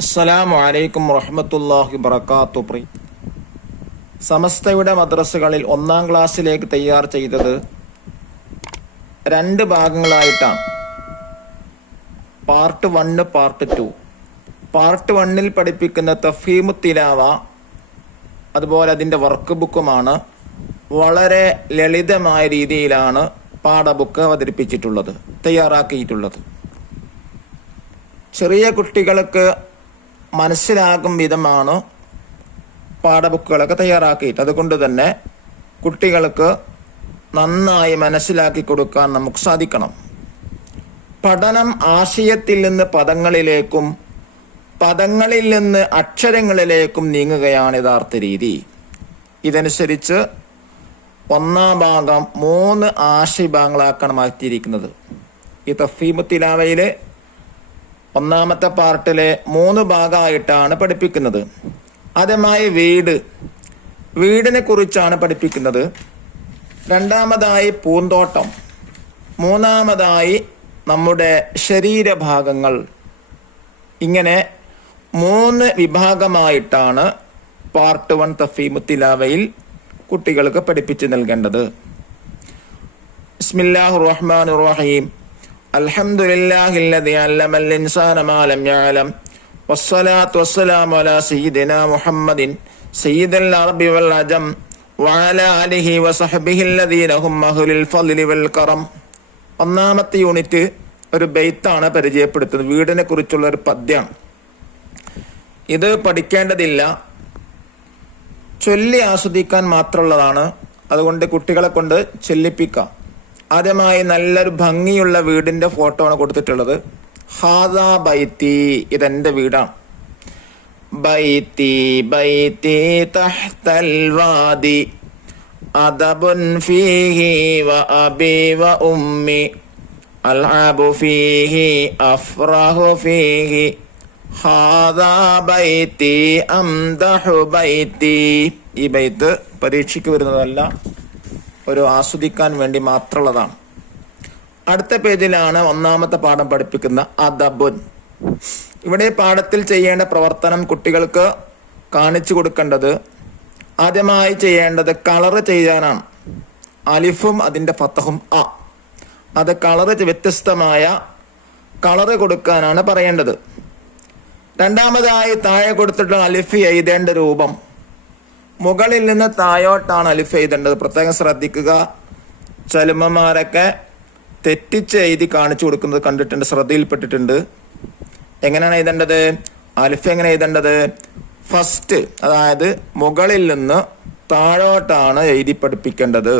അസ്സലാമു അലൈക്കും വറഹ്മത്തുള്ളാഹി വബറകാതുഹു. സമസ്തയുടെ മദ്രസകളിൽ 1-ാം ക്ലാസ്സിലേക്ക് തയ്യാർ ചെയ്തത് 2 ഭാഗങ്ങളായിട്ടാണ്. Part 1, part 2. പാർട്ട് 1-ൽ പഠിപ്പിക്കുന്ന തഫ്ഹീമു തിലാവ, അതുപോലെ അതിൻ്റെ വർക്ക് ബുക്കുമാണ്. വളരെ ലളിതമായ രീതിയിലാണ് പാഠബുക്ക് അവതരിപ്പിച്ചിട്ടുള്ളത്, തയ്യാറാക്കിയിട്ടുള്ളത്. ചെറിയ കുട്ടികൾക്ക് മനസ്സിലാകും വിധമാണ് പാഠബുക്കുകളൊക്കെ തയ്യാറാക്കിയിട്ട്. അതുകൊണ്ട് തന്നെ കുട്ടികൾക്ക് നന്നായി മനസ്സിലാക്കി കൊടുക്കാൻ നമുക്ക് സാധിക്കണം. പഠനം ആശയത്തിൽ നിന്ന് പദങ്ങളിലേക്കും പദങ്ങളിൽ നിന്ന് അക്ഷരങ്ങളിലേക്കും നീങ്ങുകയാണ് യഥാർത്ഥ രീതി. ഇതനുസരിച്ച് 1-ാം ഭാഗം 3 ആശയഭാഗങ്ങളാക്കാണ് മാറ്റിയിരിക്കുന്നത്. ഈ തഫ്ഹീമു തിലാവയിലെ 1-ാമത്തെ പാർട്ടിലെ 3 ഭാഗമായിട്ടാണ് പഠിപ്പിക്കുന്നത്. ആദ്യമായി വീടിനെ കുറിച്ചാണ് പഠിപ്പിക്കുന്നത്. 2-ാമതായി പൂന്തോട്ടം. 3-ാമതായി നമ്മുടെ ശരീരഭാഗങ്ങൾ. ഇങ്ങനെ 3 വിഭാഗമായിട്ടാണ് പാർട്ട് 1 തഫ്ഹീമു തിലാവയിൽ കുട്ടികൾക്ക് പഠിപ്പിച്ചു നൽകേണ്ടത്. ബിസ്മില്ലാഹിർ റഹ്മാനിർ റഹീം. അൽഹംദുലില്ലാഹില്ലദീ അല്ലമൽ ഇൻസാന മാ ലം യഅലം വസ്സലാത്തു വസ്സലാമു അലാ സയ്യിദിനാ മുഹമ്മദിൻ സയ്യിദുൽ അറബി വൽ അജം വഅലാ ആലിഹി വസഹ്ബിഹി അല്ലദീന ഹും അഹ്ലുൽ ഫദ്ലി വൽ കറം. 1-ാമത്തെ യൂണിറ്റ് ഒരു ബൈത്താണ് പരിചയപ്പെടുത്തുന്നത്. വീടിനെ കുറിച്ചുള്ള ഒരു പദ്യമാണ്. ഇത് പഠിക്കേണ്ടതില്ല, ചൊല്ലി ആസ്വദിക്കാൻ മാത്രമുള്ളതാണ്. അതുകൊണ്ട് കുട്ടികളെ കൊണ്ട് ചൊല്ലിപ്പിക്കാം. ആദ്യമായി നല്ലൊരു ഭംഗിയുള്ള വീടിന്റെ ഫോട്ടോ ആണ് കൊടുത്തിട്ടുള്ളത്. ഹാദാ ബൈത്തി, ഇതെന്റെ വീടാണ്. ബൈത്തി ബൈത്തി തഹ്തൽ വാദി അദബുൻ ഫീഹി വ അബി വ ഉമ്മി അൽഅബു ഫീഹി അഫ്റഹു ഫീഹി ഹാദാ ബൈത്തി അംദഹു ബൈത്തി. ഈ ബൈത്ത് പരീക്ഷയ്ക്ക് വരുന്നതല്ല, ഒരു ആസ്വദിക്കാൻ വേണ്ടി മാത്രമുള്ളതാണ്. അടുത്ത പേജിലാണ് 1-ാമത്തെ പാഠം പഠിപ്പിക്കുന്ന അദബുൻ. ഇവിടെ പാഠത്തിൽ ചെയ്യേണ്ട പ്രവർത്തനം കുട്ടികൾക്ക് കാണിച്ചു കൊടുക്കേണ്ടത്, ആദ്യമായി ചെയ്യേണ്ടത് കളറ് ചെയ്യാനാണ്. അലിഫും അതിൻ്റെ ഫത്തഹും അ, അത് കളറ് വ്യത്യസ്തമായ കളറ് കൊടുക്കാനാണ് പറയേണ്ടത്. 2-ാമതായി താഴെ കൊടുത്തിട്ടുള്ള അലിഫ് എഴുതേണ്ട രൂപം. മുകളിൽ നിന്ന് താഴോട്ടാണ് അലിഫ് എഴുതേണ്ടത്. പ്രത്യേകം ശ്രദ്ധിക്കുക. ചലുമമാരൊക്കെ തെറ്റിച്ച് എഴുതി കാണിച്ചു കൊടുക്കുന്നത് കണ്ടിട്ടുണ്ട്, ശ്രദ്ധയിൽപ്പെട്ടിട്ടുണ്ട്. എങ്ങനെയാണ് എഴുതേണ്ടത്? അലിഫ് എങ്ങനെ എഴുതേണ്ടത്? ഫസ്റ്റ്, അതായത് മുകളിൽ നിന്ന് താഴോട്ടാണ് എഴുതി പഠിപ്പിക്കേണ്ടത്.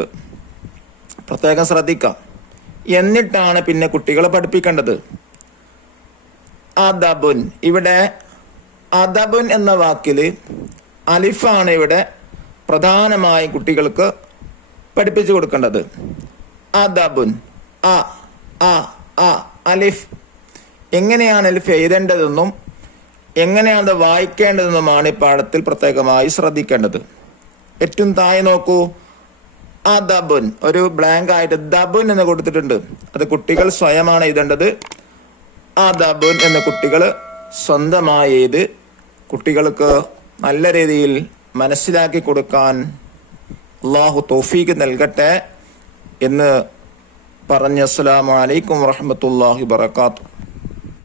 പ്രത്യേകം ശ്രദ്ധിക്കാം. എന്നിട്ടാണ് പിന്നെ കുട്ടികളെ പഠിപ്പിക്കേണ്ടത്. അദബുൻ, ഇവിടെ അദബുൻ എന്ന വാക്കില് അലിഫാണ് ഇവിടെ പ്രധാനമായും കുട്ടികൾക്ക് പഠിപ്പിച്ചു കൊടുക്കേണ്ടത്. അദബുൻ, അ അ അ അലിഫ്. എങ്ങനെയാണ് അലിഫ് എഴുതേണ്ടതെന്നും എങ്ങനെയാണ് വായിക്കേണ്ടതെന്നുമാണ് ഈ പാഠത്തിൽ പ്രത്യേകമായി ശ്രദ്ധിക്കേണ്ടത്. ഏറ്റവും താഴെ നോക്കൂ, അദബുൻ, ഒരു ബ്ലാങ്ക് ആയിട്ട് ദബുൻ എന്ന് കൊടുത്തിട്ടുണ്ട്. അത് കുട്ടികൾ സ്വയമാണ് എഴുതേണ്ടത്. അദബുൻ എന്ന് കുട്ടികൾ സ്വന്തമായി എഴുതി കുട്ടികൾക്ക് നല്ല രീതിയിൽ മനസ്സിലാക്കി കൊടുക്കാൻ അല്ലാഹു തൗഫീഖ് നൽകട്ടെ എന്ന് പറഞ്ഞ് അസ്സലാമു അലൈക്കും വറഹ്മത്തുള്ളാഹി വബറകാതുഹു.